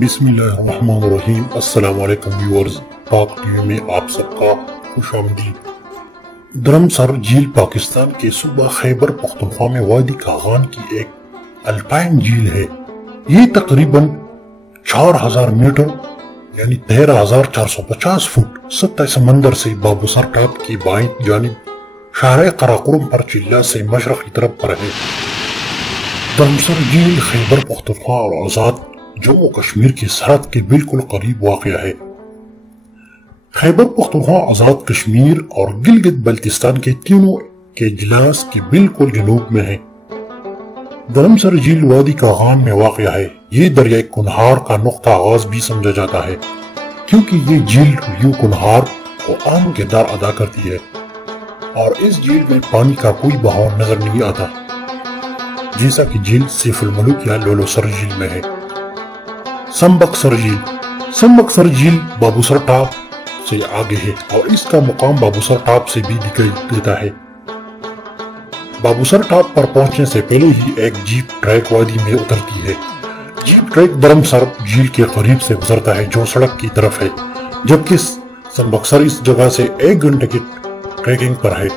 بسم اللہ الرحمن الرحیم۔ السلام علیکم ویورز، پاک ٹی وی میں آپ سب کا خوش آمدید۔ درمسر جھیل پاکستان کے صوبہ خیبر پختونخوا میں وادی کاغان کی ایک الپائن جھیل ہے۔ یہ تقریباً 4000 میٹر یعنی 13450 فٹ سطح سمندر سے بابوسر ٹاپ کی بائیں جانب شاہراہ قراقرم پر چلہ سے مشرقی طرف پر ہے۔ درمسر جھیل خیبر پختونخوا اور آزاد جموں کشمیر کی سرحد کے بالکل قریب واقع ہے۔ خیبر پختونخوا آزاد کشمیر اور گلگت بلتستان کے تینوں کے اجلاس کے بالکل جنوب میں ہے۔ درمسر جھیل وادی کاغان میں واقع ہے۔ یہ دریائے کنہار کا نقطہ آغاز بھی سمجھا جاتا ہے کیونکہ یہ جھیل ریو کنہار کو اہم کردار ادا کرتی ہے اور اس جھیل میں پانی کا کوئی بہاؤ نظر نہیں آتا، جیسا کہ جھیل سیف الملوک یا لولوسر جھیل میں ہے۔ سمبکسر جھیل سمبکسر جھیل بابوسر ٹاپ سے آگے ہے اور اس کا مقام بابوسر ٹاپ سے بھی دکھائی دیتا ہے۔ بابوسر ٹاپ پر پہنچنے سے پہلے ہی ایک جیپ ٹریک وادی میں اترتی ہے۔ جیپ ٹریک درمسر جھیل کے قریب سے گزرتا ہے جو سڑک کی طرف ہے، جبکہ سمبکسر اس جگہ سے 1 گھنٹے کی ٹریکنگ پر ہے۔